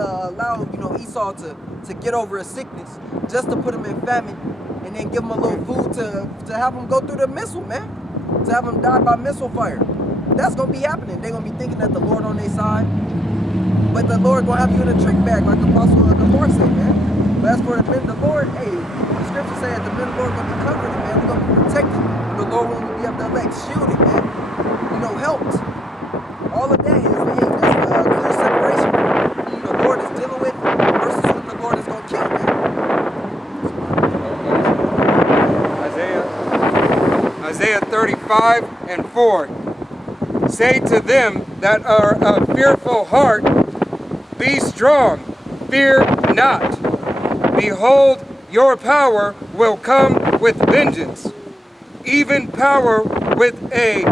allow, Esau to get over his sickness, just to put him in famine, and then give him a little food to have him go through the missile, man, to have him die by missile fire. That's gonna be happening. They're gonna be thinking that the Lord on their side, but the Lord gonna have you in a trick bag, like Apostle Gabor said, man. But as for the men of the Lord, hey, the scripture says that the men of the Lord gonna be comforted, man. We're gonna be protected. The Lord will be up the elect, shielded, man. Helped. All of that is, hey, that's clear separation. Who the Lord is dealing with versus who the Lord is gonna kill, man. Isaiah 35:4. Say to them that are of fearful heart, be strong, fear not. Behold, your power will come with vengeance, even power with a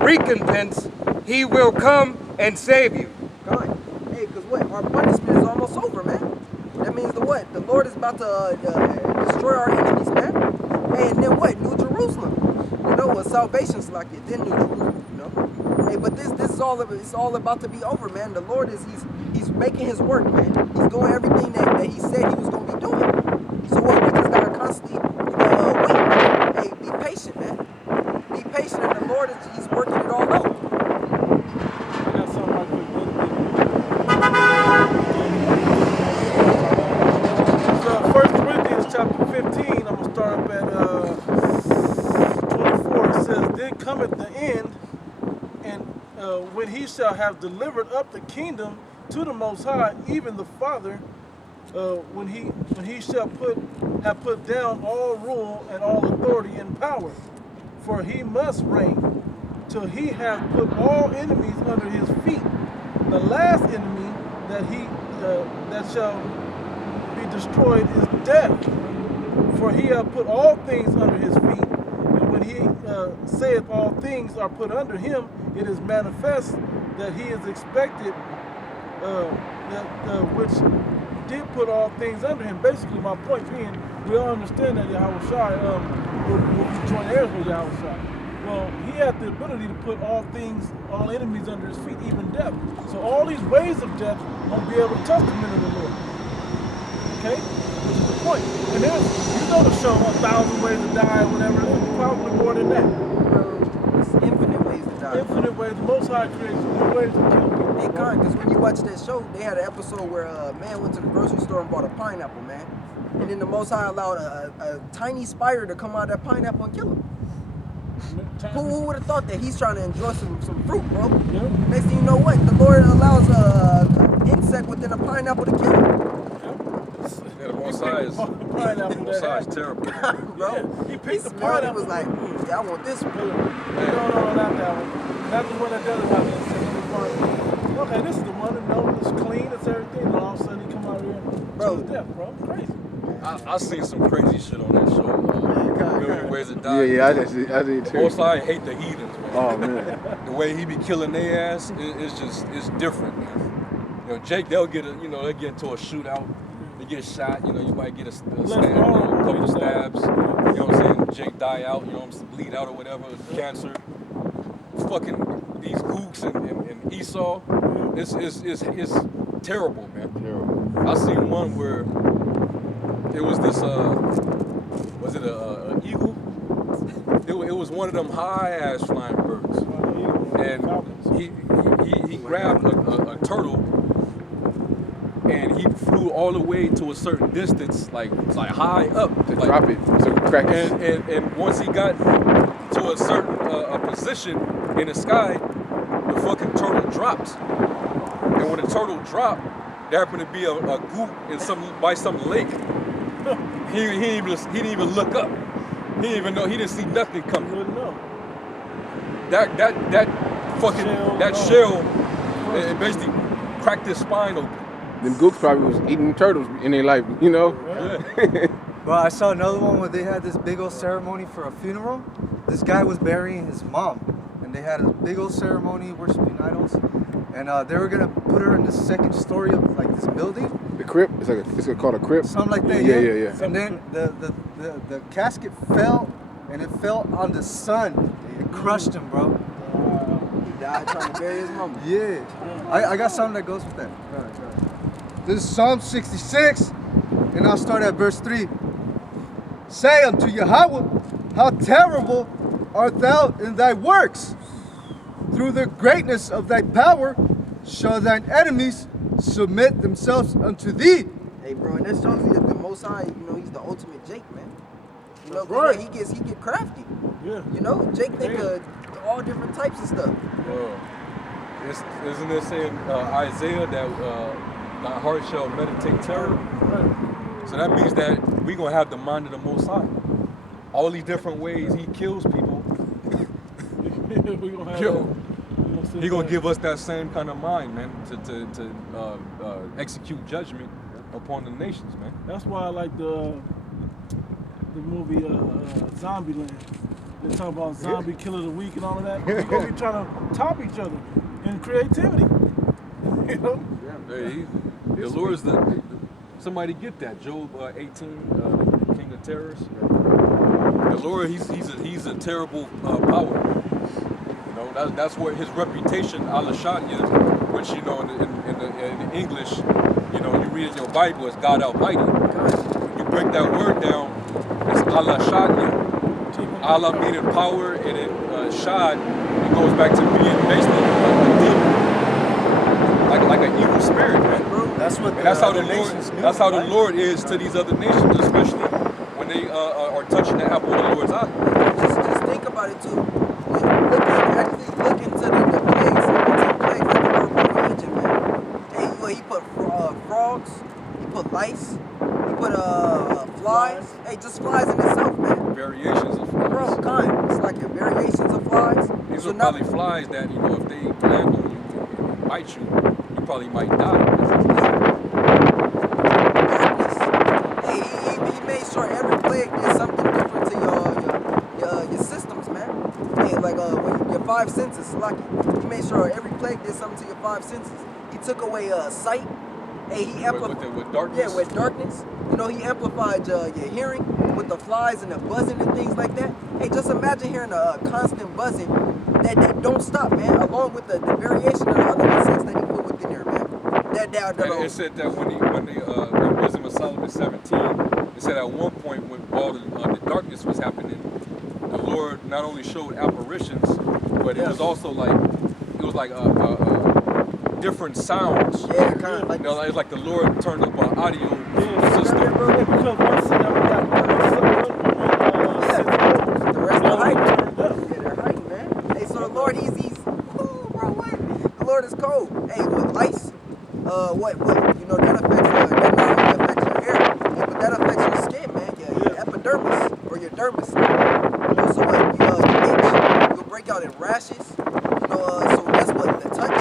recompense. He will come and save you. God, hey, because what? Our punishment is almost over, man. That means the what? The Lord is about to destroy our enemies, man. Hey, and then what? New Jerusalem. What salvation's like it, then New Jerusalem, Hey, but this is all it's all about to be over, man. The Lord he's making his work, man. He's doing everything that he said he was gonna be doing. So what? We just gotta constantly wait. Hey, be patient, man. Be patient, and the Lord he's working it all out. I got something right quick. So 1 Corinthians chapter 15, I'm gonna start up at 24. It says, "Then cometh the end, and when he shall have delivered up the kingdom to the Most High, even the Father, when he shall have put down all rule and all authority and power, for he must reign till he hath put all enemies under his feet. The last enemy that shall be destroyed is death, for he hath put all things under his feet. And when he saith all things are put under him, it is manifest that he is expected which did put all things under him." Basically, my point being, we all understand that Yahushua will be joint heirs with Yahushua. Well, he had the ability to put all enemies under his feet, even death. So all these ways of death won't be able to touch the men of the Lord. Okay? Which is the point. And there's, to show 1,000 ways to die or whatever. There's probably more than that. It's infinite ways to die. Infinite ways. The Most High creates new ways to kill people. Hey, Con, because when you watch that show, they had an episode where a man went to the grocery store and bought a pineapple, man. And then the Most High allowed a tiny spider to come out of that pineapple and kill him. Who would have thought that he's trying to enjoy some fruit, bro? Yep. Next thing you know what? The Lord allows an insect within a pineapple to kill him. Yeah, the Most High is terrible. Bro, yeah, he picked the pineapple. pineapple. He was like, yeah, I want this one. No, not that one. Not the one that doesn't have the insect. Okay, this is the one that knows it's clean, it's everything, and all of a sudden he come out here to his death, bro. Crazy. I seen some crazy shit on that show. Million Ways to Die. Yeah, I did too. Most I hate the heathens, man. Oh man, the way he be killing their ass, it's different, man. Jake, they'll get into a shootout, they get shot. You might get a couple stabs. You know what I'm saying? Jake die out. Bleed out or whatever, cancer. Fucking these gooks and Esau, it's terrible, man. Terrible. I seen one where it was this was it a eagle? It was one of them high ass flying birds, and he grabbed a turtle and he flew all the way to a certain distance, like high up to drop it, so crack it. And once he got to a certain position in the sky, the fucking turtle dropped. And when the turtle dropped, there happened to be a goop by some lake. He didn't even look up. He didn't even know. He didn't see nothing coming. Wouldn't know. That shell it basically cracked his spine open. Them gooks probably was eating turtles in their life, Yeah. Well, I saw another one where they had this big old ceremony for a funeral. This guy was burying his mom, and they had a big old ceremony worshiping idols, and they were gonna put her in the second story of like this building. The crypt, it's called a crypt. Something like that. Yeah. And then the casket fell, and it fell on the sun. It crushed him, bro. He died trying to bury his mama. Yeah. I got something that goes with that. Go ahead. This is Psalm 66, and I'll start at verse 3. Say unto Yahweh, how terrible art thou in thy works! Through the greatness of thy power shall thine enemies submit themselves unto thee. Hey, bro, and that shows you that the Most High, he's the ultimate Jake, man. That's 'cause right. he get crafty. Yeah. Jake think of all different types of stuff. Isn't it saying Isaiah that thy heart shall meditate terror? Right. So that means that we're going to have the mind of the Most High. All these different ways he kills people, We gonna have Yo, that. he going to give us that same kind of mind, man, to execute judgment upon the nations, man. That's why I like the movie Zombieland. They talk about zombie killer of the week and all of that. We're gonna be trying to top each other in creativity. Hey, the Lord is somebody get that. Job 18, King of Terrors. The Lord, he's a terrible power. That's what his reputation, Alashanya, which in the English, you read in your Bible, it's God Almighty. When you break that word down, it's Alashanya. Allah meaning power, and then Shad, it goes back to being basically a demon, like an evil spirit, man. That's what. And that's how the nations Lord. knew, That's how the right? Lord is to these other nations, especially when they are touching the apple of the Lord's eye. Just think about it too. Look into the plagues that the Lord brought from Egypt, man. Hey, he put frogs, he put lice, he put flies. Hey, just flies in itself, man. Variations of flies. Bro, kind. It's like the variations of flies. These So are now- probably flies that, if they land on you and bite you, you probably might die. darkness. Hey, he made sure every plague did something different to your systems, man. Hey, like when your five senses, lucky. He made sure every plague did something to your five senses. He took away sight. Hey, he amplified With darkness? Yeah, with darkness. He amplified your hearing with the flies and the buzzing and things like that. Hey, just imagine hearing a constant buzzing that don't stop, man. Along with the variation of the other insects that he put within there, man. And it said that when in Wisdom of Solomon 17, it said at one point when all the darkness was happening, the Lord not only showed apparitions, but it was also like different sounds. Yeah, kind of like It's like the Lord turned up an audio system. Yeah, because once the rest of the height. Yeah, they're heightened, man. Hey, so the Lord, he's ooh, bro, what? The Lord is cold. Hey, with lice, what, that affects, that not only affects your hair, but that affects your skin, man, your epidermis, or your dermis. So what, you itch, you'll break out in rashes, so that's what, the touch.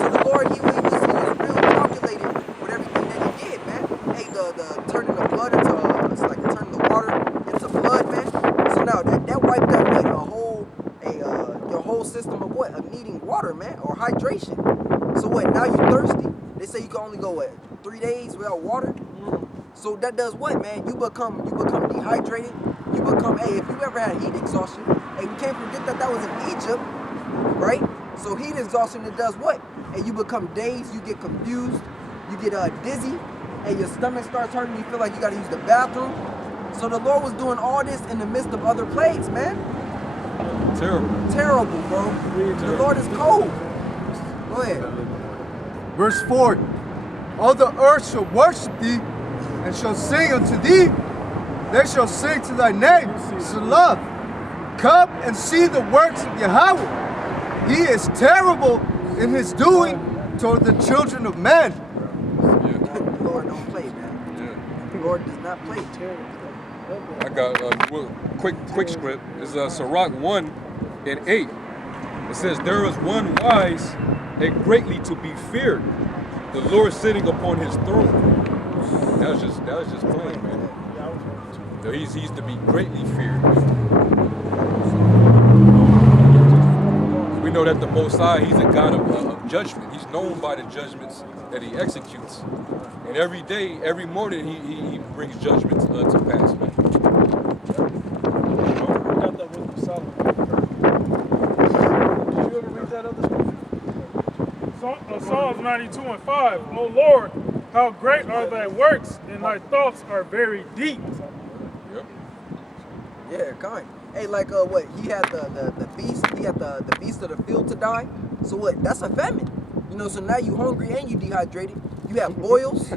So the Lord, he was real calculated with everything that he did, man. Hey, the turning the blood into, it's like turning the water into blood, man. So now that wiped out like your whole system of what? Of needing water, man, or hydration. So what? Now you're thirsty. They say you can only go 3 days without water. So that does what, man? You become dehydrated. You become, hey, if you ever had heat exhaustion, hey, we can't forget that was in Egypt, right? So heat exhaustion, it does what? Hey, you become dazed, you get confused, you get dizzy, and your stomach starts hurting. You feel like you got to use the bathroom. So the Lord was doing all this in the midst of other plagues, man. Terrible, bro. The Lord is cold. Go ahead. Verse 4. All the earth shall worship thee, and shall sing unto thee. They shall sing to thy name, Salah. Come and see the works of Yahweh. He is terrible in his doing toward the children of men. The Lord don't play, man. The Lord does not play. I got a quick script. It's Sirach 1 and 8. It says, there is one wise and greatly to be feared, the Lord sitting upon his throne. That was just plain, man. So he's to be greatly feared. We know that the Most High, he's a God of judgment. He's known by the judgments that he executes. And every day, every morning, he brings judgment to pass, man. got that Wisdom of Solomon. Did you ever read that other scripture? Psalms 92 and 5. Oh Lord, How great are thy works, and thy thoughts are very deep. Yep. Yeah, kind. Hey, like what? He had the beast. He had the beast of the field to die. So what? That's a famine. You know. So now you hungry and you dehydrated. You have boils.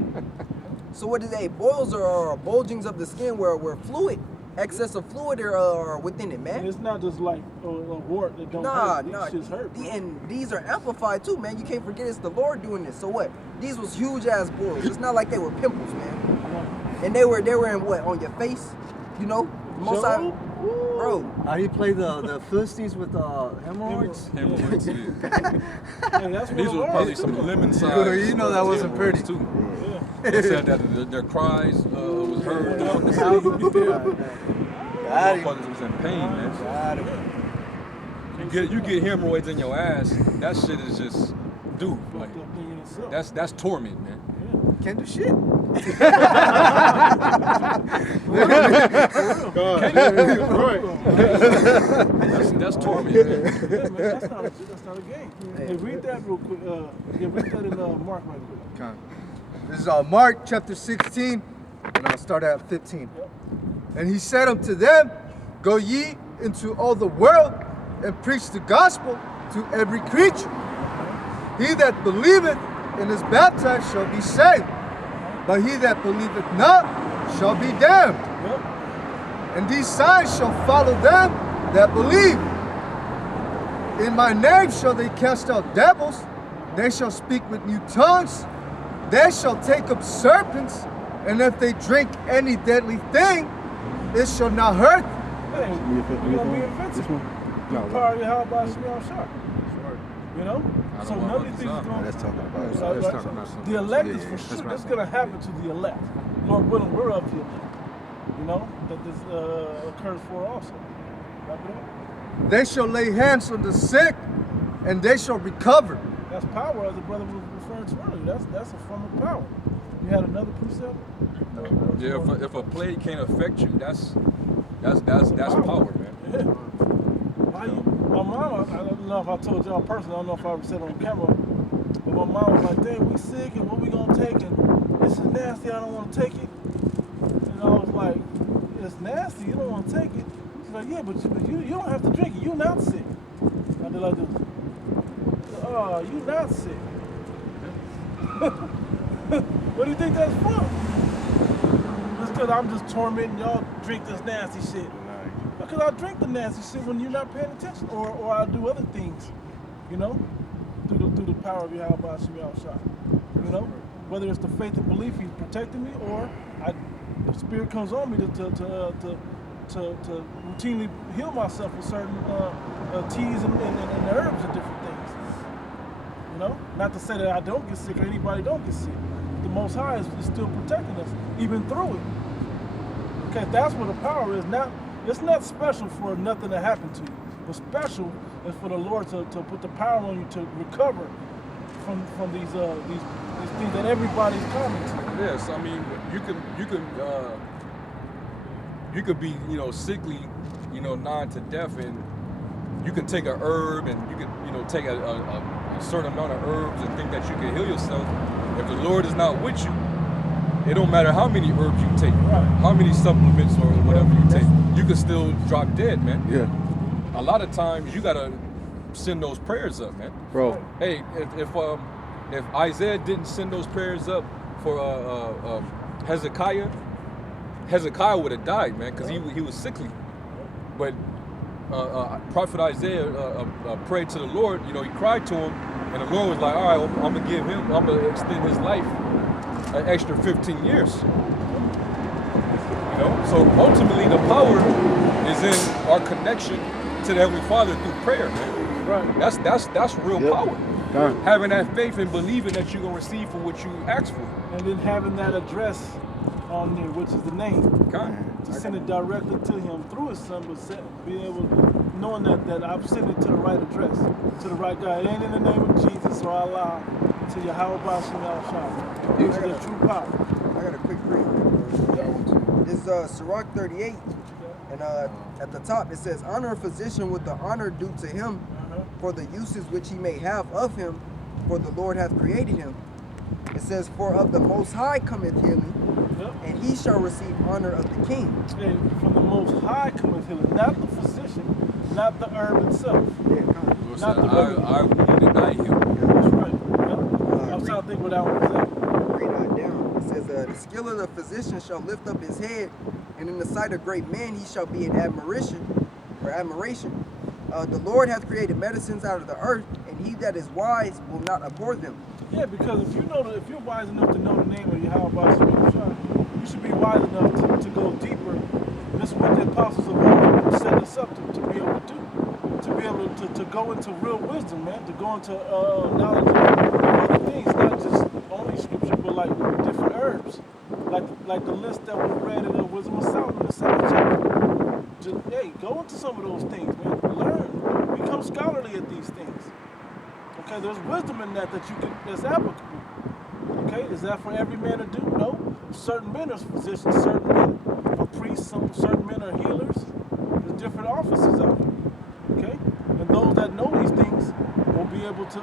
So what is that? Boils are bulgings of the skin where fluid, excess of fluid are within it, And man. it's not just like a wart that don't Nah, hurt. nah. These shits hurt. And these are amplified too, man. You can't forget it's the Lord doing this. So what? These was huge ass boils. It's not like they were pimples, man. And they were in what? On your face, you know? Most I, bro. How do you play the Philistines with hemorrhoids? Hemorrhoids, yeah. And that's And these what were it probably was. some lemon size. Well, you know that wasn't hemorrhoids, pretty. too. They said that their cries was heard on the city. Got him. Motherfuckers was in pain, man. Got him. You get hemorrhoids in your ass. That shit is just, dude. Like, Fucked up thing in itself. that's torment, man. Can't do shit. That's torment, man. Yeah, man, that's not a game. Hey, read that real quick. Read that in Mark right quick. Okay. This is Mark chapter 16, and I'll start at 15. And he said unto them, Go ye into all the world and preach the gospel to every creature. He that believeth and is baptized shall be saved, but he that believeth not shall be damned. Yep. And these signs shall follow them that believe. In my name shall they cast out devils, they shall speak with new tongues, they shall take up serpents, and if they drink any deadly thing, it shall not hurt them. Hey, you're gonna be invincible. Power your how about smell shot. You know? I don't So know none of about these the things sound. is going Let's talk about it. Like, Let's talk about something. the elect Yeah, is for that's sure. right. This is gonna happen to the elect. Lord willing, we're of the elect. You know? That this occurs for also. Wrap it up. They shall lay hands on the sick, and they shall recover. That's power, as the brother was referring to earlier. That's a form of power. You had another precept? Yeah, if a plague can't affect you, that's power, man. Yeah. My mom, I don't know if I told y'all personally, I don't know if I ever said it on camera, but my mom was like, "Dang, we sick, and what we gonna take? And this is nasty, I don't want to take it." And I was like, "It's nasty, you don't want to take it." She's like, "Yeah, but you don't have to drink it, you're not sick." I did like this. Oh, you're not sick. What do you think that's for? Just because I'm just tormenting y'all drink this nasty shit. Because I drink the nasty shit when you're not paying attention, or I do other things, you know, through the power of Yahweh Shemiah Shah. You know, whether it's the faith and belief He's protecting me, or the Spirit comes on me to routinely heal myself with certain teas and herbs and different things. You know, not to say that I don't get sick or anybody don't get sick. The Most High is still protecting us, even through it. Okay, that's what the power is. It's not special for nothing to happen to you. What's special is for the Lord to put the power on you to recover from these things that everybody's coming to. Yes, I mean you could be sickly, nigh to death, and you can take a herb and you can take a certain amount of herbs and think that you can heal yourself. If the Lord is not with you, it don't matter how many herbs you take, Right. how many supplements or whatever you take, you can still drop dead, man. Yeah, A lot of times you gotta send those prayers up, man. bro. Hey, if Isaiah didn't send those prayers up for Hezekiah would have died, man, because he was sickly. But Prophet Isaiah prayed to the Lord. He cried to him, and the Lord was like, "All right, I'm gonna extend his life an extra 15 years." So ultimately, the power is in our connection to the Heavenly Father through prayer, man. Right. That's real Yep. power. Done. Having that faith and believing that you're gonna receive for what you ask for. And then having that address on there, which is the name, God. to send it directly to Him through His Son, but being able, knowing that I've sent it to the right address, to the right guy. It ain't in the name of Jesus or Allah, to Yahweh Shemiah Shah. It's the true power. I got a quick read. This is Sirach 38, and at the top it says, "Honor a physician with the honor due to him, for the uses which he may have of him, for the Lord hath created him. It says, for of the Most High cometh healing, Yep. and he shall receive honor of the king. And from the Most High cometh healing, not the physician, not the herb itself. Lord Not said, the regular. I will deny him. That's right. Yep. I'm trying to think what that one was at. Read that down. It says, the skill of the physician shall lift up his head, and in the sight of great men he shall be in admiration. The Lord hath created medicines out of the earth, and he that is wise will not abhor them. Yeah, because if you're wise enough to know the name of Yahweh Shah, you should be wise enough to go deeper. This is what the apostles of old set us up to be able to do. To be able to go into real wisdom, man. To go into knowledge of other things, not just only scripture, but like different herbs. Like the list that was read in the Wisdom of Solomon, the 7th chapter. Just, hey, go into some of those things, man. Learn. Become scholarly at these things. Okay, there's wisdom in that's applicable. Okay, is that for every man to do? No. Certain men are physicians, certain men are priests, certain men are healers. There's different offices out there. Okay? And those that know these things will be able to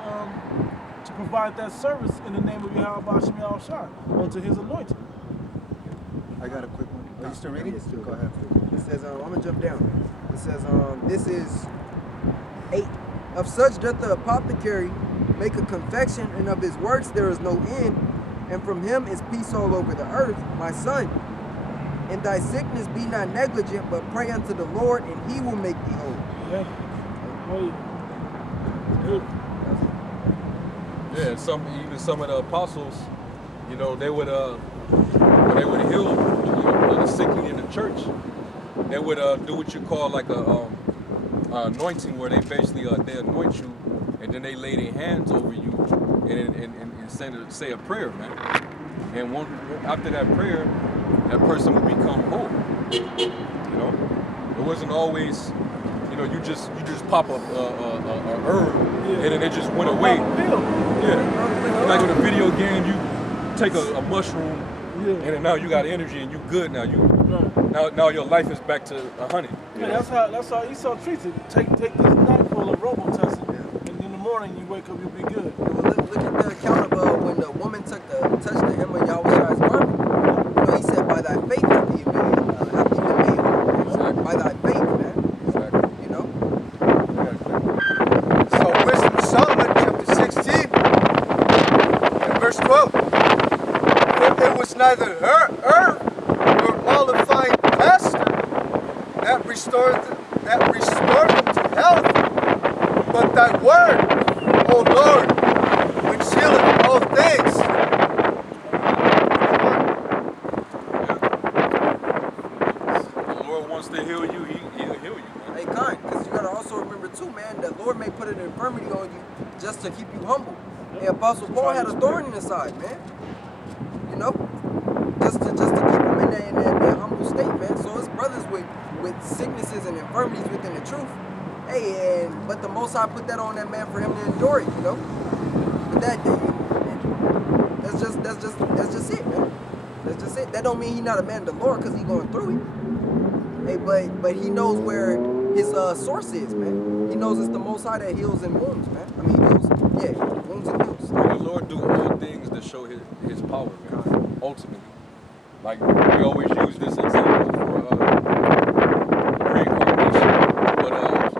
provide that service in the name of Yahweh Shem Shah unto his anointing. I got a quick one. Are you still reading? Yes, still. Go ahead. It says, I'm going to jump down. It says, this is 8. Of such doth the apothecary make a confection, and of his works there is no end, and from him is peace all over the earth. My son, in thy sickness be not negligent, but pray unto the Lord, and he will make thee whole. Yeah. Well, good. Yeah, even some of the apostles, you know, they would when they would heal, you know, the sickly in the church, they would do what you call like a anointing, where they basically they anoint you, and then they lay their hands over you and say a prayer, man. And after that prayer, that person would become whole. You know, it wasn't always, you know, you just pop a herb and then it just went away. Yeah, like with a video game, you take a mushroom. Yeah. And then now you got energy and you good now. Now your life is back to 100. Yeah, that's how Esau treats it. Take this night full of Robitussin, and in the morning you wake up, you'll be good. Well, look at the account of when the woman touched the hem of Yahweh's garment. You know, he said, by thy faith hath he been made whole. Exactly. By thy faith, man. Exactly. You know? So Wisdom of Solomon, chapter 16, and verse 12. For it was neither herb nor mollifying pasture that restored them to health, but thy word, O Lord, which healeth all things. The Lord wants to heal you, he'll heal you, man. Hey, kind, because you got to also remember too, man, the Lord may put an infirmity on you just to keep you humble. Hey, Apostle Paul had a thorn in his side, man. You know? Just to keep him in that humble state, man. So his brothers with sicknesses and infirmities within the truth. Hey, but the Most High put that on that man for him to endure it, you know? But that's just it, man. That's just it. That don't mean he's not a man of the Lord because he's going through it. Hey, but he knows where his source is, man. He knows it's the Most High that heals and wounds, man. I mean, wounds and heals. The Lord do all things to show his power, man. Ultimately. Like, we always use this example for reincarnation. But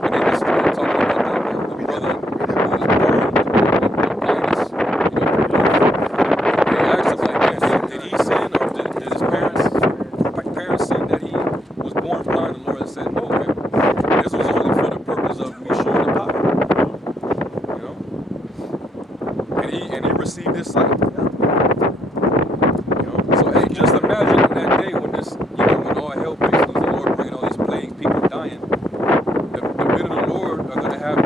when they just started talking about the brother who was burned with blindness, you know, they asked him, like, man, did he sin, or did his parents sin that he was born blind? The Lord said, no, man. This was only for the purpose of me showing the power. You know? And he received his sight. Just imagine that day when when all hell breaks loose, the Lord bringing all these plagues, people dying. The men of the Lord are going to have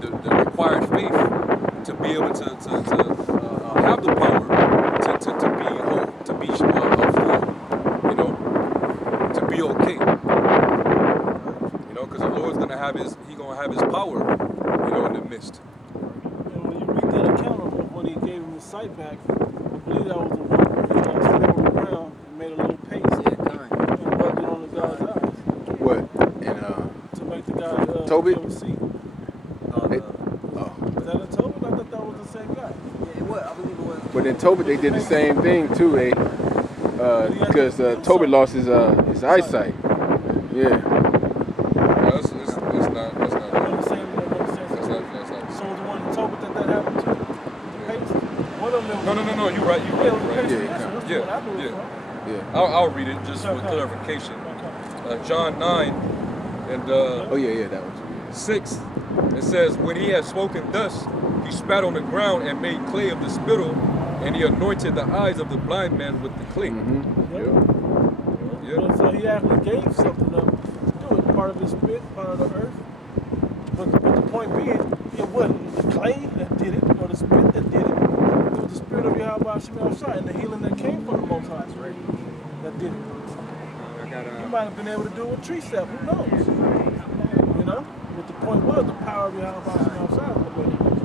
the required faith to be able to have the power to be whole, to be full, you know, to be okay. You know, because the Lord's going to have his power, you know, in the midst. And when you read that account of when he gave him his sight back, I believe that was the one. And made a little paste and rubbed it on the guy's eyes. What? And to make the guy Toby? be able to see. Oh. Was that a Toby? I thought that was the same guy. Yeah, I believe it was. But But in Tobit, they did the same thing too, because Tobit lost his eyesight. Yeah. That's not. You know what I'm saying? That's not. So the one in Tobit that happened to, the pace, one of them. No. You're right. Yeah. I'll read it just for clarification. John 9 and that one too. 6. It says, when he had spoken thus, he spat on the ground and made clay of the spittle, and he anointed the eyes of the blind man with the clay. Yeah. So he actually gave something up to do it, part of his spit, part of the earth. But the point being, it wasn't the clay that did it, or the spit that did it. It was the spirit of Yahweh Shemel Shai and the healing that came from the Most High that did it. You might have been able to do it with tree sap, who knows? You know? But the point was the power of Yahweh Shemel Shai was the way it was.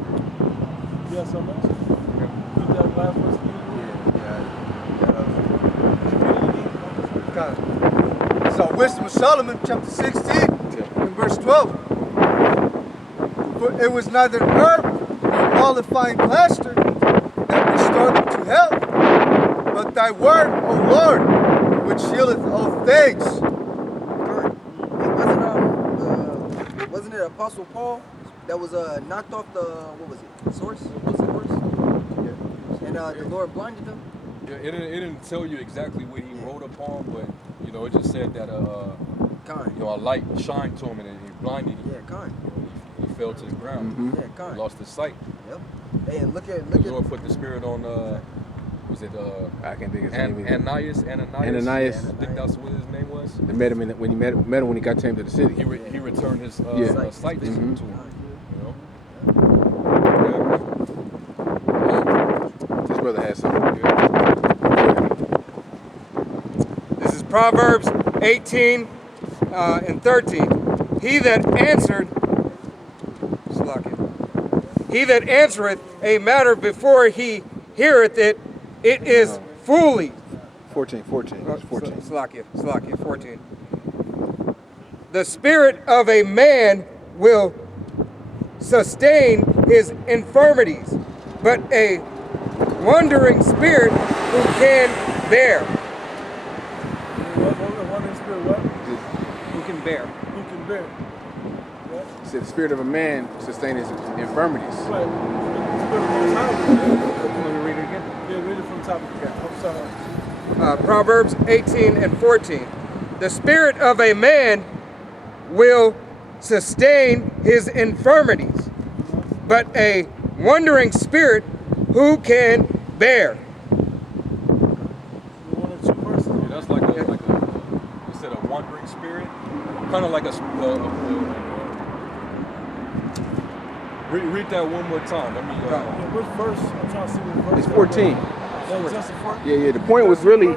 You got something else? Read that last verse again. It's our Wisdom of Solomon, chapter 16, and verse 12. For it was neither herb nor mollifying plaster that restored them to health, but thy word, O Lord, which healeth all things. Wasn't it Apostle Paul that was knocked off the source? Was it horse? Yeah. And the Lord blinded him. Yeah, it didn't tell you exactly what he wrote upon, but you know, it just said that you know, a light shined to him and it blinded him. Yeah, kind. He fell to the ground. Yeah, kind. He lost his sight. Yep. Hey, and look at The Lord put the spirit on was it I can't think of his name either. Ananias? Ananias. I think that's what his name was. They met him when he got tamed to the city. He returned his sight to him. You know? This brother has something good. This is Proverbs 18 and 13. He that answereth a matter before he heareth it, it is foolish. 14. It's 14. Slakia, 14. The spirit of a man will sustain his infirmities, but a wandering spirit who can bear. Wandering spirit what? Who can bear. Who can bear? What? He said the spirit of a man sustain his infirmities. Right. The spirit of the Let me read it again. Yeah, read it from the top of the guy. I'm sorry. Proverbs 18 and 14. The spirit of a man will sustain his infirmities, but a wandering spirit who can bear. One or two verses. Yeah, that's like a you said a wandering spirit, kind of like read that one more time. Let me. Yeah, which verse? I'm trying to see what verse. It's 14. That was just a verse? Yeah. The point was really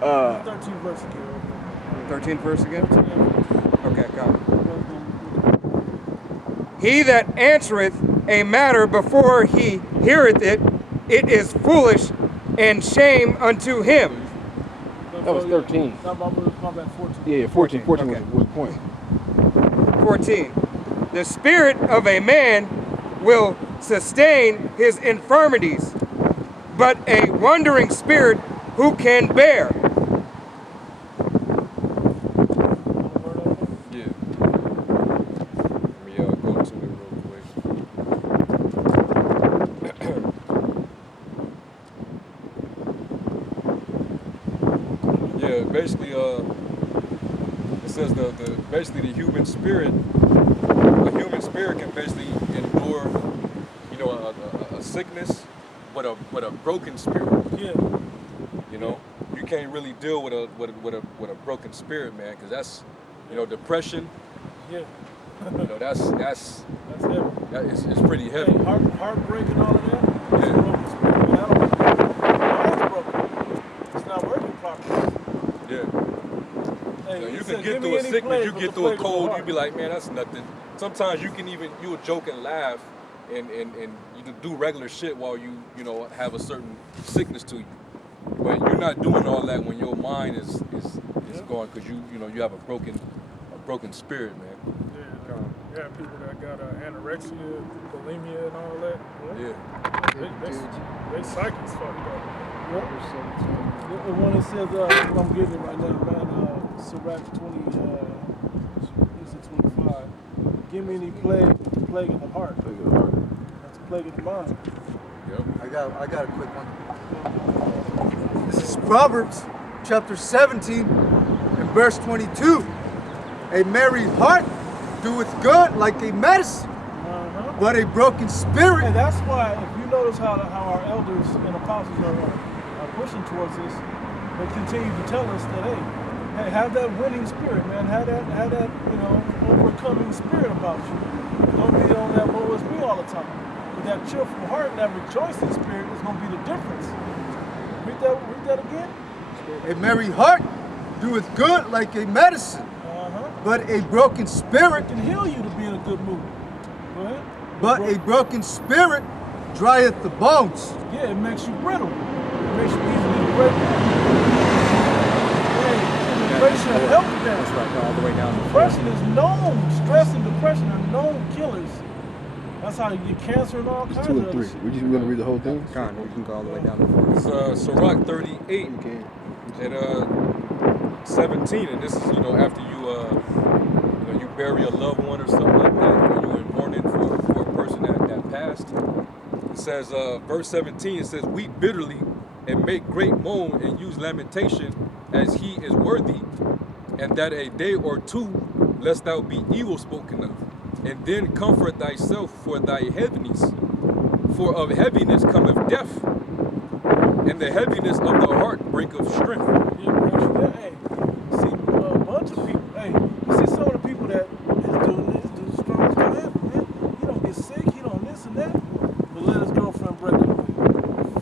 13 verse again. 13th verse again? Okay, got it. He that answereth a matter before he heareth it, it is foolish and shame unto him. That was 13. My bad, 14. Yeah, 14 was Okay. the point. 14. The spirit of a man will sustain his infirmities, but a wandering spirit who can bear. Yeah. Let me go to it real quick. Yeah, basically, it says basically the human spirit can basically endure, you know, a sickness, but a broken spirit. Yeah. You know, you can't really deal with a broken spirit, man, because that's, you know, depression. Yeah. You know, that's heavy. It's pretty heavy. Hey, heartbreak and all of that. Yeah. Broken spirit. It's broken. It's not working properly. Yeah. Hey, You know, you he can said, get "Give through me a any sickness, plague you but get the through a plague of the cold, heart." you be like, man, that's nothing. Sometimes you will joke and laugh and you can do regular shit while you know, have a certain sickness to you. But you're not doing all that when your mind is going, because you know, you have a broken spirit, man. Yeah, people that got anorexia, bulimia, and all that. Yeah. They psychics fucked up. Yeah. The one that says, I'm getting it right now, man. Sirach 20, is it 25? Give me any plague, the plague of the heart. That's a plague of the mind. Yep. I got a quick one. This is Proverbs chapter 17 and verse 22. A merry heart doeth good like a medicine, but a broken spirit. And that's why, if you notice how our elders and apostles are pushing towards this, they continue to tell us that, hey, have that winning spirit, man. Have that, overcoming spirit about you. Don't be on that woe is me all the time. But that cheerful heart and that rejoicing spirit is going to be the difference. Read that again. A merry heart doeth good like a medicine, but a broken spirit can heal you to be in a good mood. Go ahead. But a broken spirit drieth the bones. Yeah, it makes you brittle. It makes you easily to break down. Depression and health down. That's right, all the way down. Depression is known. Stress and depression are known killers. That's how you get cancer and all kinds 2 of and 3. shit. We just want to read the whole thing. Kind of, you can go all the way down to 4. It's Sirach 38 and 17, and this is after you bury a loved one or something like that, or you in mourning for a person that passed. It says verse 17. It says, "Weep bitterly and make great moan and use lamentation as he is worthy, and that a day or two lest thou be evil spoken of, and then comfort thyself for thy heaviness. For of heaviness cometh death, and the heaviness of the heart breaketh strength." Hey, see a bunch of people. Hey, you see some of the people that is doing this, do the strongest man. He don't get sick, he don't this and that, but let his girlfriend break up with him.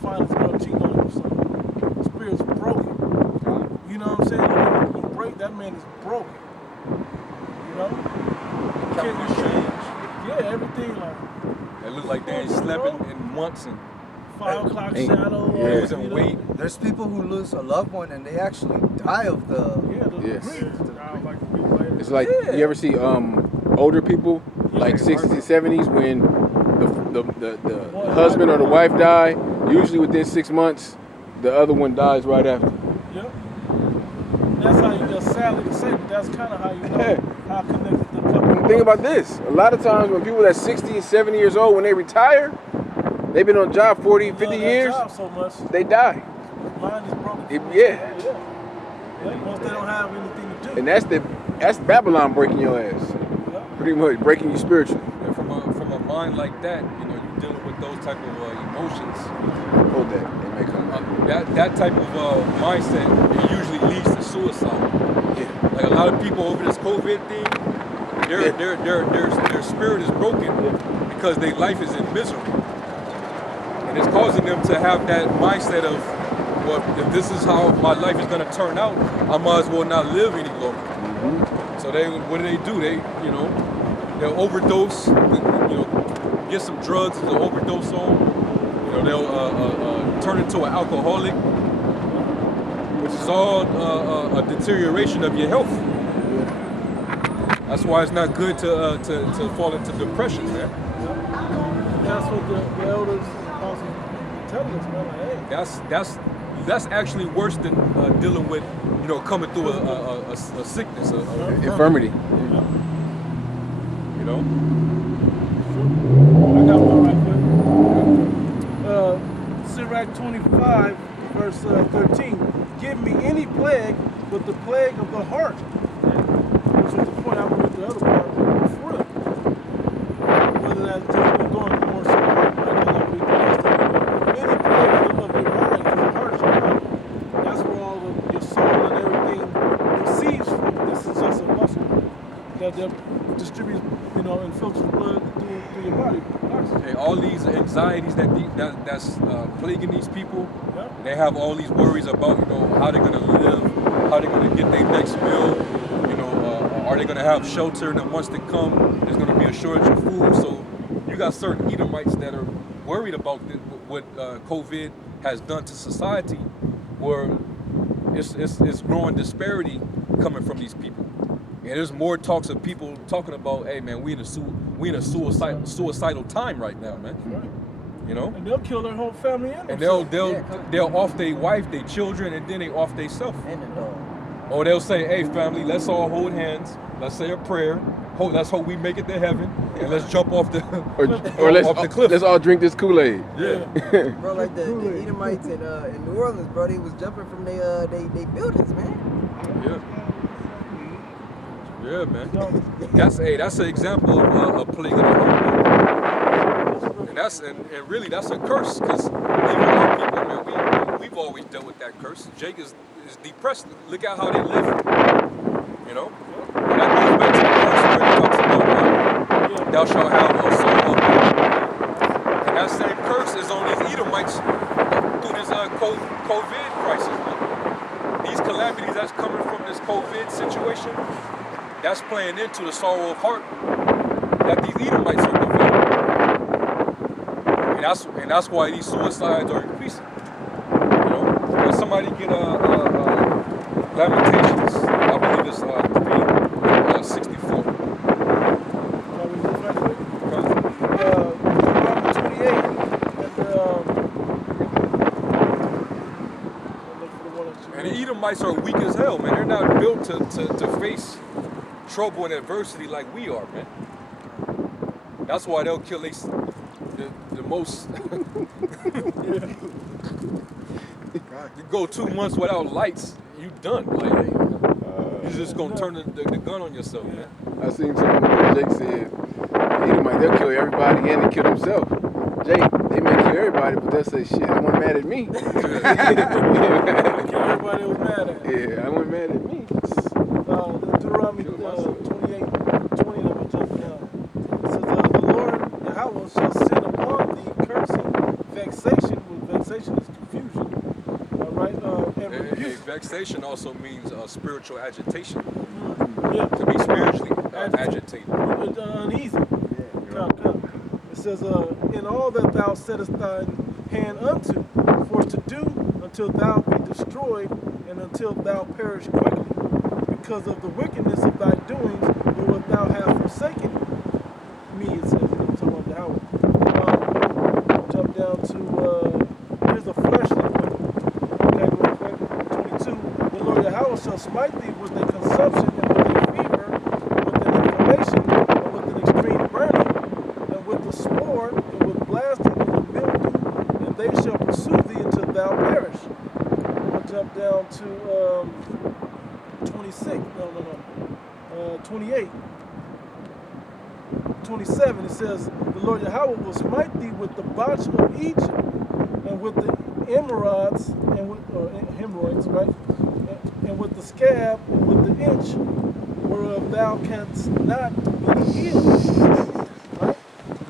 Find his girl cheating on him or something. The spirit's broken. You know what I'm saying? You break, that man is broken. You know? You can't, yeah, everything like. It look like they ain't slept in months and 5 o'clock shadow. losing weight. There's people who lose a loved one and they actually die of the. Yes. Like It's like you ever see older people like 60s and 70s when the husband or the wife die. Usually within 6 months, the other one dies right after. Yep. That's how you just sadly to say, but that's kind of how you know how connected the couple. Think about this. A lot of times when people that's 60 and 70 years old, when they retire, they've been on the job 40, 50 years, so much, they die. mind is broken. Yeah. Once they don't have anything to do. And that's Babylon breaking your ass. Pretty much breaking you spiritually. And from a mind like that, you're dealing with those type of emotions. Hold that. They may come. That type of mindset, it usually leads to suicide. Yeah. Like a lot of people over this COVID thing, their spirit is broken because their life is in misery, and it's causing them to have that mindset of, well, if this is how my life is going to turn out, I might as well not live any longer. Mm-hmm. So what do? They'll overdose, get some drugs to overdose on. They'll turn into an alcoholic, which is all a deterioration of your health. That's why it's not good to fall into depression, man. That's what the elders also tell us, man. Like, hey. That's actually worse than dealing with coming through a sickness, infirmity. I got one right quick. Sirach 25, verse 13. Give me any plague but the plague of the heart. Which was the point I went with the other part before. Whether that's just going more so hard, like we last time. Any plague of your mind, because the heart's your mind. That's where all of your soul and everything receives from. This is just a muscle that distributes, and filters blood through your body. Hey, all these anxieties that's plaguing these people, they have all these worries about, how they're gonna live, how they're gonna get their next meal, are they gonna have shelter in the months to come? There's gonna be a shortage of food. So you got certain Edomites that are worried about what COVID has done to society, where it's growing disparity coming from these people. And there's more talks of people talking about, hey man, we in a suicidal time right now, man. You know? And they'll kill their whole family and And themselves. they'll off their wife, their children, and then they off they self. And the dog. Or they'll say, hey family, let's all hold hands, let's say a prayer, let's hope we make it to heaven, and let's jump off the or off the cliff. let's all drink this Kool-Aid. Yeah. Bro, like the Edomites in New Orleans, bro, they was jumping from they buildings, man. Yeah, man. That's an example of a plague of the heart. And really that's a curse, because even our people, man, we've always dealt with that curse. Jake is depressed. Look at how they live. You know? And that goes back to the verse where it talks about thou shalt have a soul of man. And that same curse is on these Edomites through this COVID crisis, man. These calamities that's coming from this COVID situation, that's playing into the sorrow of heart that these Edomites are developing. And that's why these suicides are increasing. You know, when somebody get Lamentations, I believe it's 3:64. And the Edomites are weak as hell, man. They're not built to face trouble and adversity like we are, man. That's why they'll kill the most. You go 2 months without lights, you done. Like, you're just gonna turn the gun on yourself, man. I seen something where Jake said, they'll kill everybody and they kill themselves. Jake, they may kill everybody, but they'll say, shit, I wasn't mad at me. Kill everybody was mad at. Yeah, I wasn't mad at me. Deuteronomy 28:20, I'm gonna jump down. It says, the Lord Yahweh shall send upon thee cursing, vexation. Vexation is confusion. All right, and rebuke. Vexation also means spiritual agitation. Yeah. To be spiritually agitated. Uneasy. Come. It says, in all that thou settest thine hand unto, for to do until thou be destroyed, and until thou perish quickly. Because of the wickedness of thy doings, wherewith thou hast forsaken me, it says, I'm talking about Yahweh. Jump down to, here's the fleshly one. Okay, real quick. 22. The Lord Yahweh shall smite thee with a consumption and with a fever, with an inflammation, and with an extreme burning, and with the sword, and with blasting, and with mildew, and they shall pursue thee until thou perish. We'll jump down to 26. 28. 27. It says, the Lord Yahweh will smite thee with the botch of Egypt, and with the emerods, and with hemorrhoids, right? And with the scab, and with the inch, whereof thou canst not be healed. Right?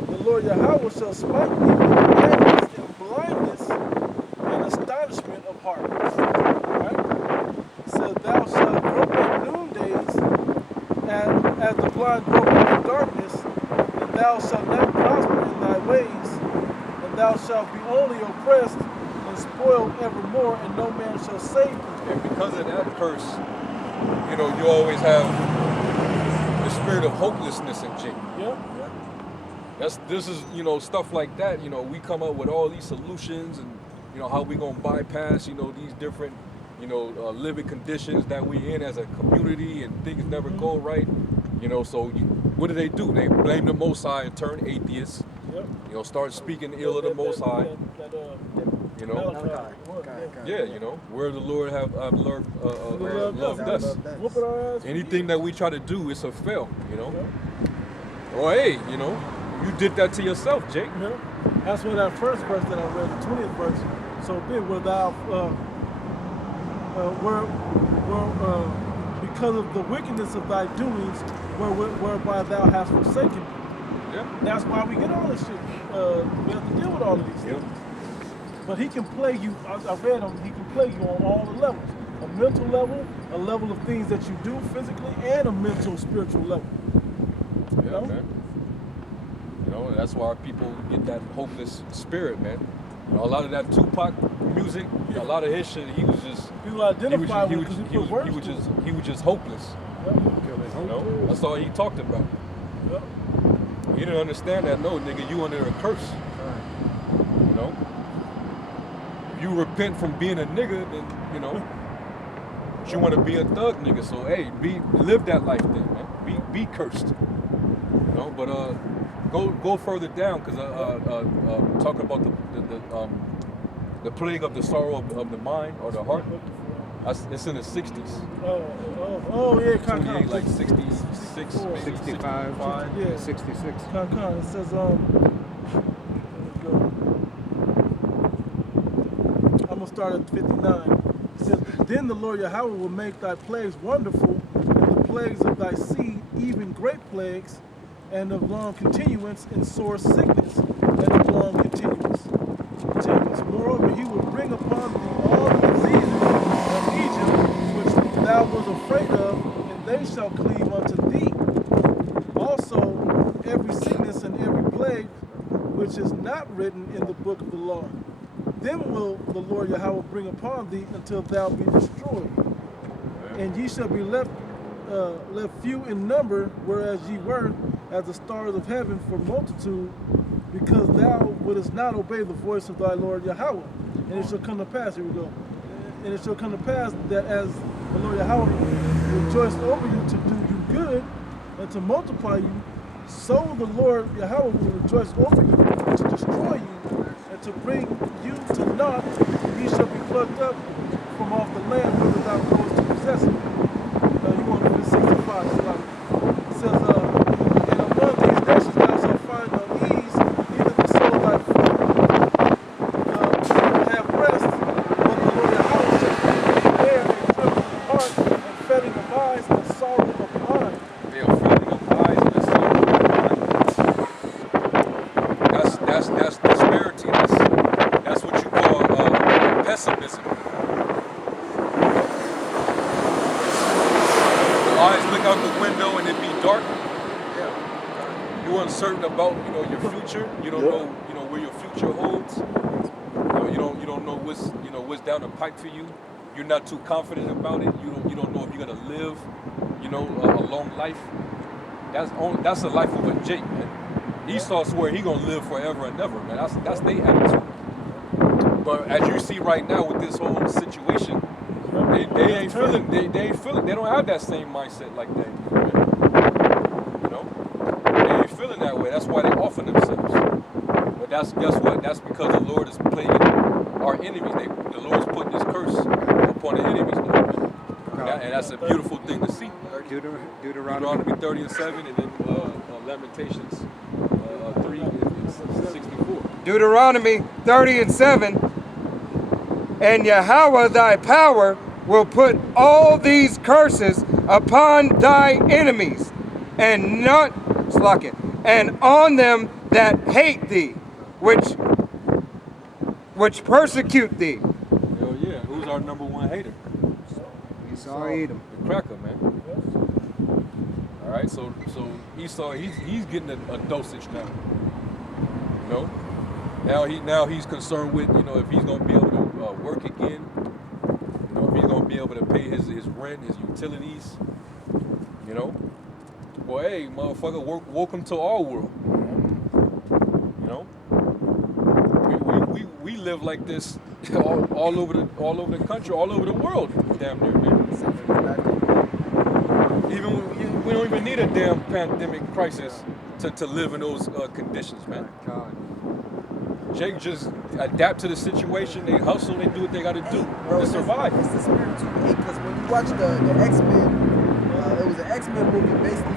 The Lord Yahweh shall smite thee with madness and blindness and astonishment of heart. Right? It says, thou shalt grope at noondays, as the blind grope in darkness, and thou shalt not prosper in thy ways, and thou shalt be only oppressed and spoiled evermore, and no man shall save thee. And because of that curse, you know, you always have the spirit of hopelessness in Jake. Yeah. This is, you know, stuff like that. You know, we come up with all these solutions, and you know how we gonna bypass, you know, these different, you know, living conditions that we in as a community, and things never go right. You know, so what do? They blame the Most High and turn atheists. Yep. You know, start speaking ill of the Most High. You know, yeah, you know, where the Lord have loved us. Whooping our ass. Anything that we try to do is a fail. You know, or hey, you know, you did that to yourself, Jake. Yeah. That's what that first verse that I read, the 20th verse. So big, where thou, because of the wickedness of thy doings, whereby thou hast forsaken me. Yeah. That's why we get all this shit. We have to deal with all of these things. But he can play you, I read him, he can play you on all the levels. A mental level, a level of things that you do physically, and a mental, spiritual level. Yeah, you know? Man. You know, that's why people get that hopeless spirit, man. You know, a lot of that Tupac music, a lot of his shit, he was just... People identify with because he was just hopeless. Yep. You know, that's all he talked about. Yep. He didn't understand that, no, nigga, you under a curse. you repent from being a nigga, then you know you want to be a thug nigga. So hey, live that life then, man. Be cursed. You know, but go further down because talking about the plague of the sorrow of the mind or the heart. It's in the 60s. Oh yeah, kind 28, like 66, maybe 65, yeah, 66. Kind. It says there we go. I'm gonna start at 59. It says, then the Lord Yahweh will make thy plagues wonderful, and the plagues of thy seed, even great plagues, and of long continuance in sore sickness, and of long continuance. Moreover, he will bring upon thee all the diseases of Egypt, which thou was afraid of, and they shall cleave unto thee. Also, every sickness and every plague which is not written in the book of the law. Then will the Lord Yahweh bring upon thee until thou be destroyed. And ye shall be left few in number, whereas ye were as the stars of heaven for multitude, because thou wouldest not obey the voice of thy Lord Yahweh. And it shall come to pass, here we go. And it shall come to pass that as the Lord Yahweh rejoiced over you to do you good and to multiply you, so the Lord Yahweh will rejoice over you to destroy you and to bring you to naught. Ye shall be plucked up from off the land whither thou goest to possess it. You want to be 65. It says, and among these nations thou shalt find no ease, neither the soul of thy foot have rest, but the Lord Yahweh shall bring thee there a trembling heart, and fretting of eyes, and sorrow of mind. Yeah, fretting of eyes and a sorrow of mind. That's disparity. That's what you call pessimism. Eyes look out the window and it be dark. Yeah. You're uncertain about, your future. You don't know, where your future holds. You don't know what's down the pipe for you. You're not too confident about it. You don't know if you're gonna live, a long life. That's the life of a Jake, man. Esau swear he gonna live forever and ever, man. That's their attitude. But as you see right now with this whole situation, they ain't feeling. They ain't feeling. They don't have that same mindset like that. They ain't feeling that way. That's why they offer themselves. But guess what? That's because the Lord is plaguing our enemies. The Lord's putting His curse upon the enemies now. And that's a beautiful thing to see. Deuteronomy 30 and 7, and then Lamentations 3 and 64. Deuteronomy 30 and 7. And Yahweh thy power will put all these curses upon thy enemies, and and on them that hate thee, which persecute thee. Hell yeah! Who's our number one hater? Esau Edom. The cracker, man. All right, so Esau, he's getting a dosage now. Now he's concerned with if he's gonna be able to work again. If he's gonna be able to pay his rent, his utilities. Well, hey, motherfucker, welcome to our world. We live like this all over the country, all over the world, damn near, man. We don't even need a damn pandemic crisis to live in those conditions, man. Jake just adapt to the situation. They hustle. They do what they got to do to survive. It's the spirit too. Because when you watch the X-Men, it was an X-Men movie, basically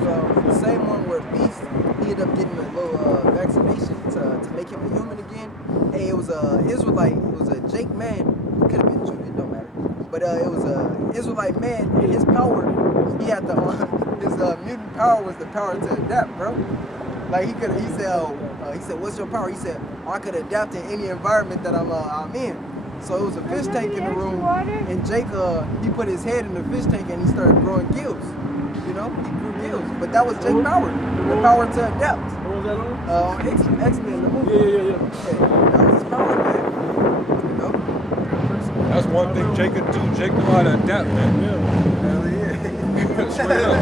the same one where Beast, he ended up getting a little vaccination to make him a human again. Hey, it was a Israelite. It was a Jake man. It could have been Judah. It don't matter. But it was a Israelite man, and his power, he had the his mutant power was the power to adapt, bro. Like he said, what's your power? He said, I could adapt to any environment that I'm in. So it was a fish tank in the room, and Jake, he put his head in the fish tank and he started growing gills. He grew gills. But that was Jake's power, the power to adapt. What was that on? X-Men, the movie. Yeah. That was his power, man. That's one thing Jake could do. Jake know how to adapt, man. Hell yeah. Straight up.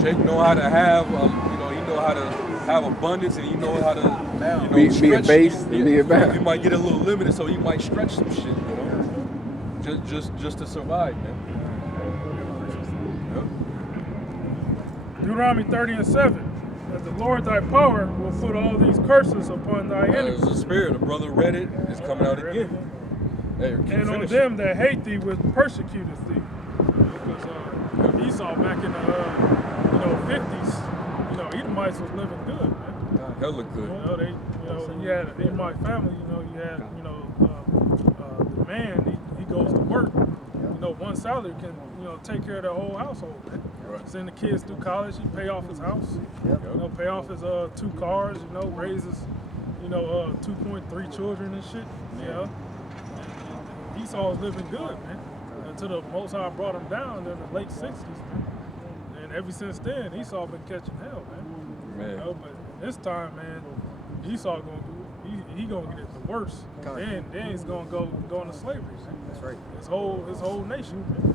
Jake know how to have, he know how to have abundance, and he know how to bound. Be a stretch- base, be a bound. You might get a little limited, so you might stretch some shit, you know, just to survive, man. Deuteronomy 30:7. That the Lord thy power will put all these curses upon thy enemies. There's a spirit. A brother read it. It's coming out again. Hey, And on them that hate thee will persecuteth thee. Because Esau back in the 50s, Edomites was living good, man. Hella good. He had in my family, you had the man, he goes to work. One salary can take care of the whole household, man. Right. Send the kids through college, he pay off his house, pay off his 2 cars, raises 2.3 children and shit, And Esau was living good, man. Until the Most High brought him down in the late 60s, man. And ever since then, Esau been catching hell, man. But this time, man, Esau gonna get it the worst. Then he's gonna go into slavery, man. That's right. His whole nation, man.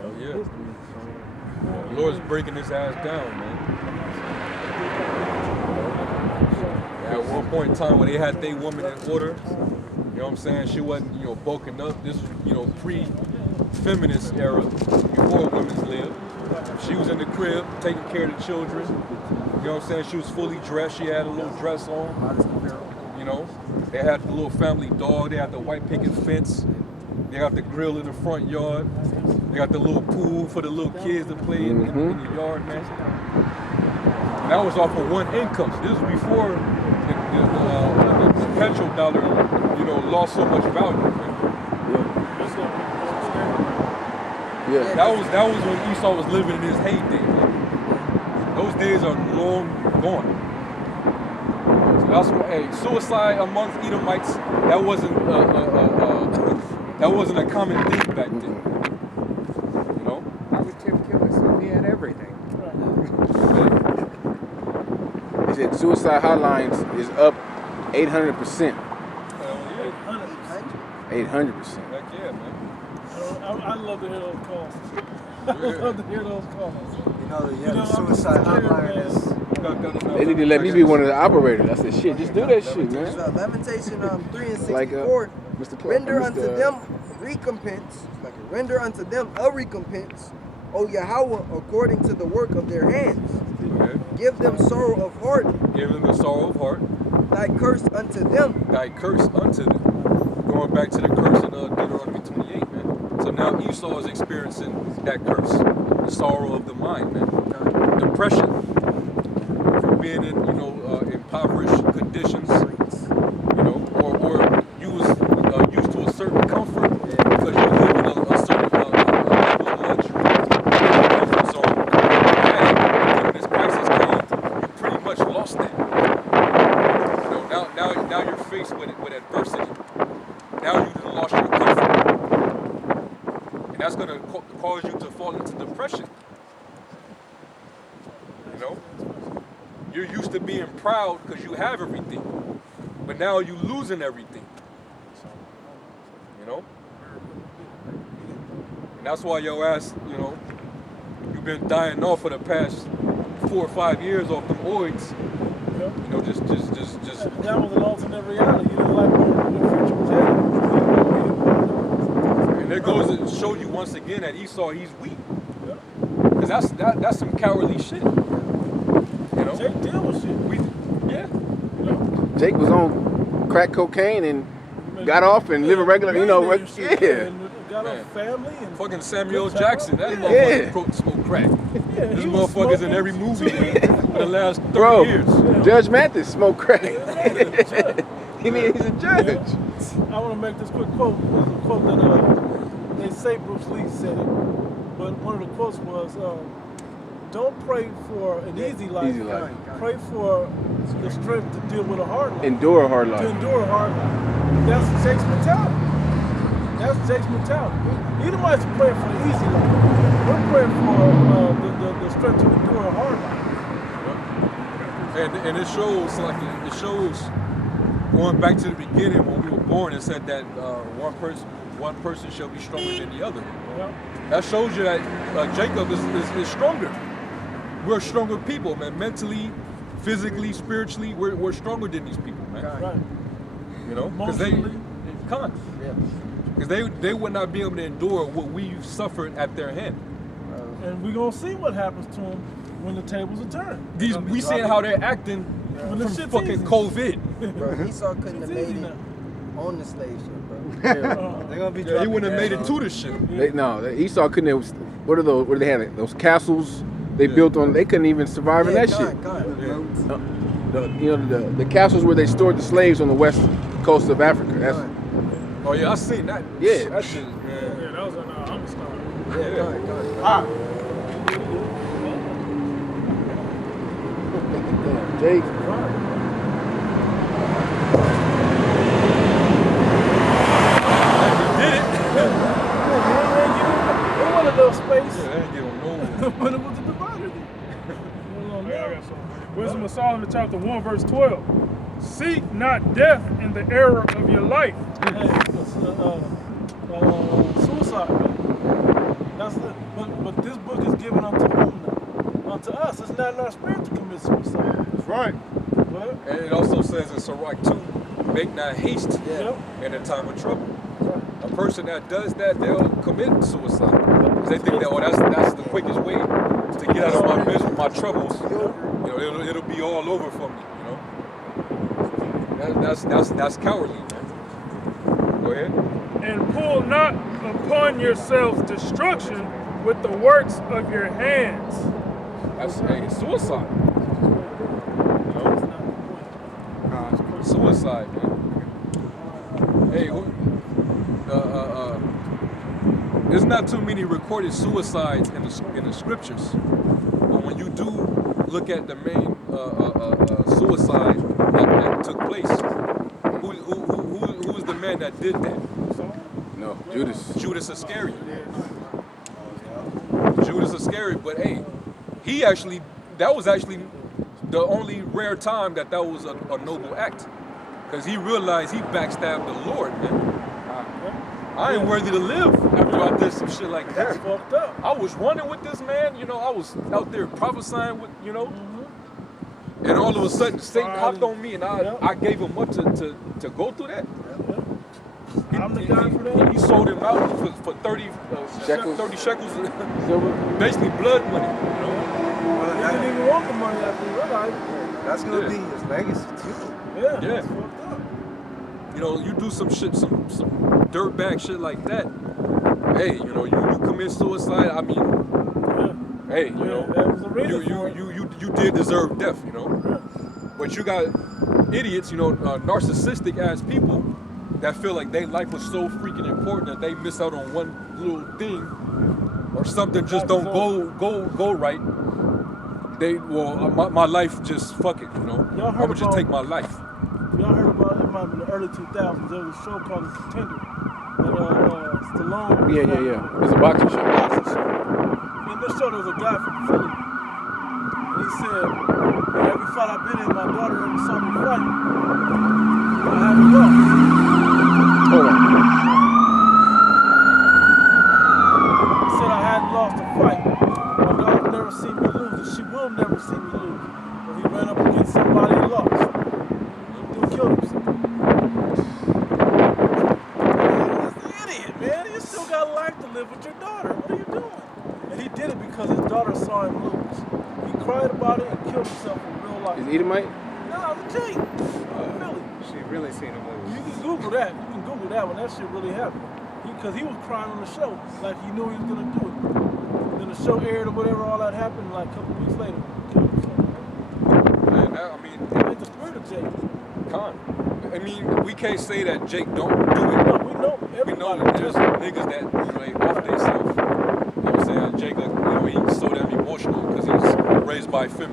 Hell yeah. The Lord's breaking his ass down, man. At one point in time when they had their woman in order, you know what I'm saying? She wasn't, bulking up. This was, pre-feminist era, before women's lived. She was in the crib, taking care of the children. You know what I'm saying? She was fully dressed. She had a little dress on. They had the little family dog. They had the white picket fence. They got the grill in the front yard. They got the little pool for the little kids to play in the yard, man. And that was off of one income. This was before the petrodollar, lost so much value. Man. Yeah. That was when Esau was living in his heyday, man. Those days are long gone. So that's why, suicide amongst Edomites, that wasn't a common thing back then. Why would Tim kill himself? He had everything. He said suicide hotlines is up 800%. 800%. Heck yeah, man. I love to hear those calls. I love to hear those calls. The suicide hotline is. They need to let me be one of the operators. I said, shit, just do that shit, man. So Lamentation 3:64. Like, Mr. Clark, Render Mr. unto them recompense. Render unto them a recompense, O Yahweh, according to the work of their hands. Okay. Give them sorrow of heart. Give them the sorrow of heart. Thy curse unto them. Thy curse unto them. Going back to the curse in Deuteronomy 28, man. So now Esau is experiencing that curse, the sorrow of the mind, man. Depression from being in, impoverished conditions, or you was used to a certain comfort because you live in a certain level of luxury, comfort zone. And when this crisis came, you pretty much lost that. Now you're faced with adversity. Now you've lost your comfort. And that's going to cause you to fall into depression. You're used to being proud because you have everything. But now you're losing everything. And that's why your ass, you've been dying off for the past 4 or 5 years off them oids. Just. That was an alternate reality. You didn't like where the future was headed. And it goes to show you once again that Esau, he's weak. Because that's some cowardly shit. Jake deal with shit. Jake was on crack cocaine and got off and living regular, And got Man. a family and Fucking Samuel Jackson, that motherfucker smoked crack. This motherfucker's in every movie for the last 30 years. Judge Mathis smoked crack. He's a judge. I want to make this quick quote. It was a quote that they say Bruce Lee said it, but one of the quotes was, don't pray for an easy life. Pray for the strength to deal with a hard life. Endure a hard life. To endure a hard life. That's Jake's mentality. That's Jake's mentality. Edomites are praying for the easy life. We're praying for the strength to endure a hard life. And it shows, going back to the beginning when we were born, it said that one person shall be stronger than the other. That shows you that Jacob is stronger. We're stronger people, man, mentally, physically, spiritually, we're stronger than these people, man. Right. You know, because Emotionally. they would not be able to endure what we've suffered at their hand. And we're gonna see what happens to them when the tables are turned. We seeing how they're acting When from the shit's fucking easy. COVID. Bro, Esau couldn't have It's made easy it now. on the slave ship, bro. They're gonna be Yeah, he dropping wouldn't have made it dead, to the ship. Esau couldn't have, what are those, what do they have, those castles they built on, they couldn't even survive in that shit. The castles where they stored the slaves on the west coast of Africa. That's, Oh yeah, I seen that. Yeah. That shit, man. Yeah, that was on Amistad. Jake. They want a little space. Yeah, that give him no. But it was a divider. Wisdom of Solomon chapter 1 verse 12. Seek not death in the era of your life. Suicide, man. That's it. But this book is given unto whom now? Unto us. It's not in our spirit to commit suicide. That's right. But, And it also says in Sirach 2, make not haste yep. in a time of trouble. A person that does that, they'll commit suicide. Because they think that, oh, that's the quickest way to get out of my misery, my troubles. You know, it'll be all over for me, you know? That's cowardly, man. Go ahead. And pull not upon yourselves destruction with the works of your hands. That's suicide. You know? Suicide, man. Hey, there's not too many recorded suicides in the scriptures, but when you do look at the main suicide that took place, who was the man that did that? No, Judas. Judas Iscariot. Judas Iscariot, but hey, that was actually the only rare time that was a noble act, because he realized he backstabbed the Lord, man. I ain't worthy to live after I did some shit like that. That's fucked up. I was running with this man, you know, I was out there prophesying with, you know, and all of a sudden Satan hopped on me and I gave him what to go through that. I'm the guy for that. He sold him out for 30 Shekels. 30 shekels, Silver. basically blood money, you know. He didn't even want the money after he realized. That's gonna be his legacy too. Yeah. Yeah. That's fucked up. You know, you do some shit, some dirtbag shit like that. Hey, you know, you commit suicide. I mean, hey, you know, that was the reason for it. you did deserve death, you know. But you got idiots, you know, narcissistic ass people that feel like their life was so freaking important that they miss out on one little thing or something just don't go right. My life just fuck it, you know. Y'all I'm heard gonna just about- take my life. Y'all heard about it? Might have been the early 2000s. There was a show called The Contender. Stallone. Yeah. It's a boxing show. Boxing show. In this show, there was a guy from Philly. And he said, every fight I've been in, my daughter ever saw me fight. I haven't lost. Hold on. He said I hadn't lost a fight. My daughter never seen me lose, and she will never see me lose. But he ran up against somebody and lost. He killed himself. He's an idiot, man. You still got life to live with your daughter. What are you doing? And he did it because his daughter saw him lose. He cried about it and killed himself in real life. Is Edomite? No, the Jake. Philly. She really seen him lose. You can Google that. You can Google that when that shit really happened. Because he was crying on the show like he knew he was going to do it. Then the show aired or whatever, all that happened like a couple weeks later. He killed himself. Man, I mean, It's the spirit of Jake. I mean, we can't say that Jake don't do it. No, we know We everybody. know that there's niggas that, you know, they off themselves. You know what I'm saying? Jake, you know, he's so damn emotional because he's raised by feminine